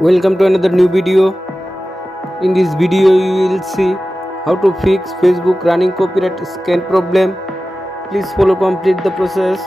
Welcome to another new video. In this video you will see how to fix Facebook running copyright scan problem. Please follow complete the process.